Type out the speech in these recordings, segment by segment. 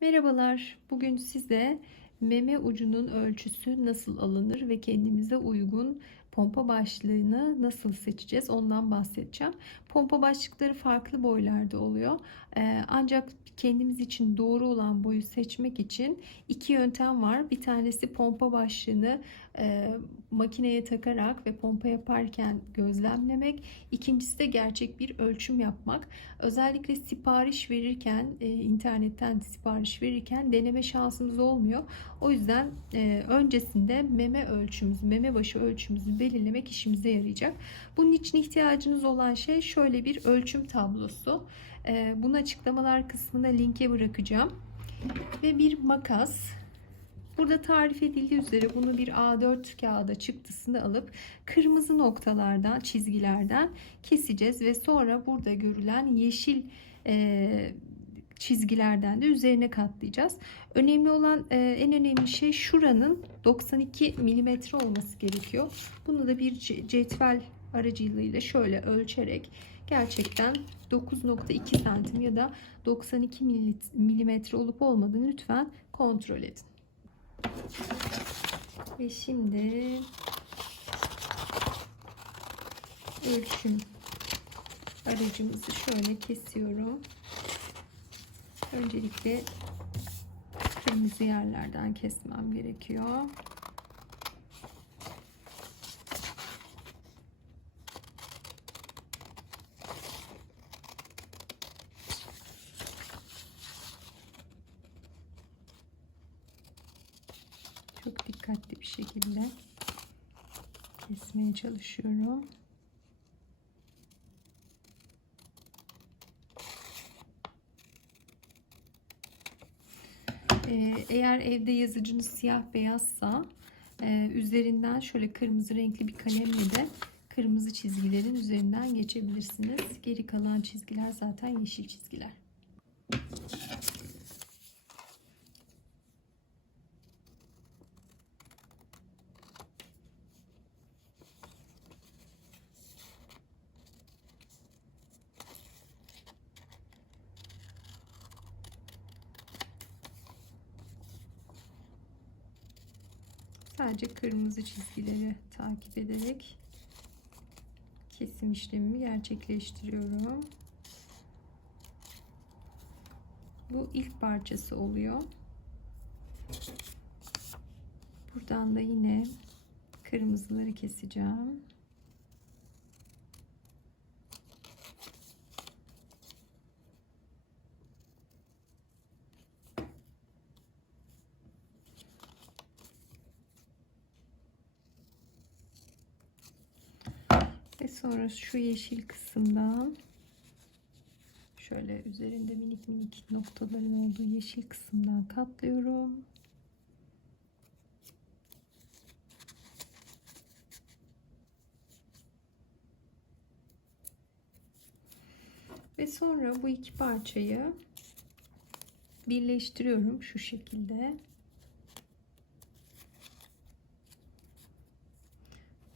Merhabalar. Bugün size meme ucunun ölçüsü nasıl alınır ve kendimize uygun pompa başlığını nasıl seçeceğiz ondan bahsedeceğim. Pompa başlıkları farklı boylarda oluyor. Ee, ancak kendimiz için doğru olan boyu seçmek için iki yöntem var. Bir tanesi pompa başlığını e, makineye takarak ve pompa yaparken gözlemlemek. İkincisi de gerçek bir ölçüm yapmak. Özellikle sipariş verirken, e, internetten sipariş verirken deneme şansımız olmuyor. O yüzden e, öncesinde meme ölçümüzü, meme başı ölçümüzü belirlemek işimize yarayacak. Bunun için ihtiyacınız olan şey şöyle bir ölçüm tablosu. E, bunu açıklamalar kısmına linke bırakacağım. Ve bir makas. Burada tarif edildiği üzere bunu bir A4 kağıda çıktısını alıp kırmızı noktalardan, çizgilerden keseceğiz ve sonra burada görülen yeşil e, çizgilerden de üzerine katlayacağız. Önemli olan e, en önemli şey şuranın 92 milimetre olması gerekiyor. Bunu da bir cetvel aracılığıyla şöyle ölçerek gerçekten 9.2 santim ya da 92 milimetre olup olmadığını lütfen kontrol edin. Ve şimdi ölçüm aracımızı şöyle kesiyorum. Öncelikle kırmızı yerlerden kesmem gerekiyor. Çok dikkatli bir şekilde kesmeye çalışıyorum. Ee, eğer evde yazıcınız siyah beyazsa e, üzerinden şöyle kırmızı renkli bir kalemle de kırmızı çizgilerin üzerinden geçebilirsiniz. Geri kalan çizgiler zaten yeşil çizgiler. Sadece kırmızı çizgileri takip ederek kesim işlemimi gerçekleştiriyorum. Bu ilk parçası oluyor. Buradan da yine kırmızıları keseceğim. Sonra şu yeşil kısımdan şöyle üzerinde minik minik noktaların olduğu yeşil kısımdan katlıyorum. Ve sonra bu iki parçayı birleştiriyorum şu şekilde.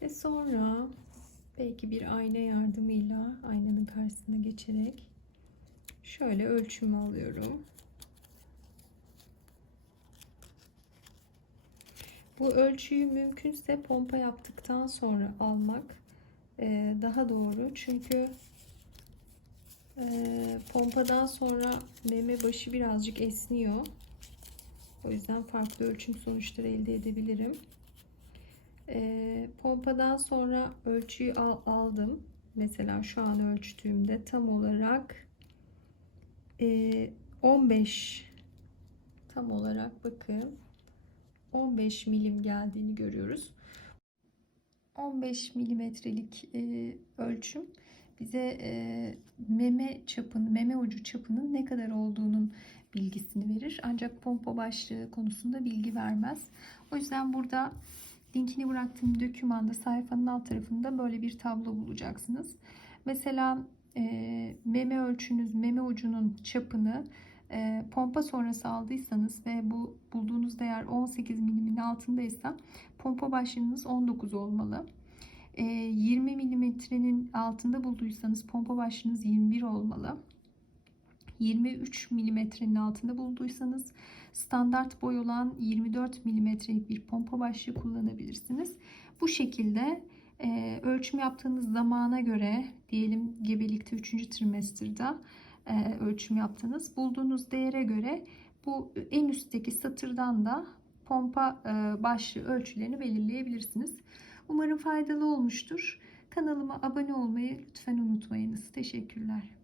Ve sonra belki bir ayna yardımıyla aynanın karşısına geçerek şöyle ölçümü alıyorum. Bu ölçüyü mümkünse pompa yaptıktan sonra almak e, daha doğru. Çünkü e, pompadan sonra meme başı birazcık esniyor. O yüzden farklı ölçüm sonuçları elde edebilirim. E, pompadan sonra ölçüyü al, aldım. Mesela şu an ölçtüğümde tam olarak e, 15 tam olarak bakın 15 milim geldiğini görüyoruz. 15 milimetrelik e, ölçüm bize e, meme çapını, meme ucu çapının ne kadar olduğunun bilgisini verir. Ancak pompa başlığı konusunda bilgi vermez. O yüzden burada linkini bıraktığım dokümanda sayfanın alt tarafında böyle bir tablo bulacaksınız. Mesela e, meme ölçünüz, meme ucunun çapını e, pompa sonrası aldıysanız ve bu bulduğunuz değer 18 milimin altındaysa pompa başlığınız 19 olmalı. E, 20 milimetrenin altında bulduysanız pompa başlığınız 21 olmalı. 23 milimetrenin altında bulduysanız standart boy olan 24 milimetrelik bir pompa başlığı kullanabilirsiniz. Bu şekilde e, ölçüm yaptığınız zamana göre diyelim gebelikte 3. trimesterda e, ölçüm yaptınız. Bulduğunuz değere göre bu en üstteki satırdan da pompa e, başlığı ölçülerini belirleyebilirsiniz. Umarım faydalı olmuştur. Kanalıma abone olmayı lütfen unutmayınız. Teşekkürler.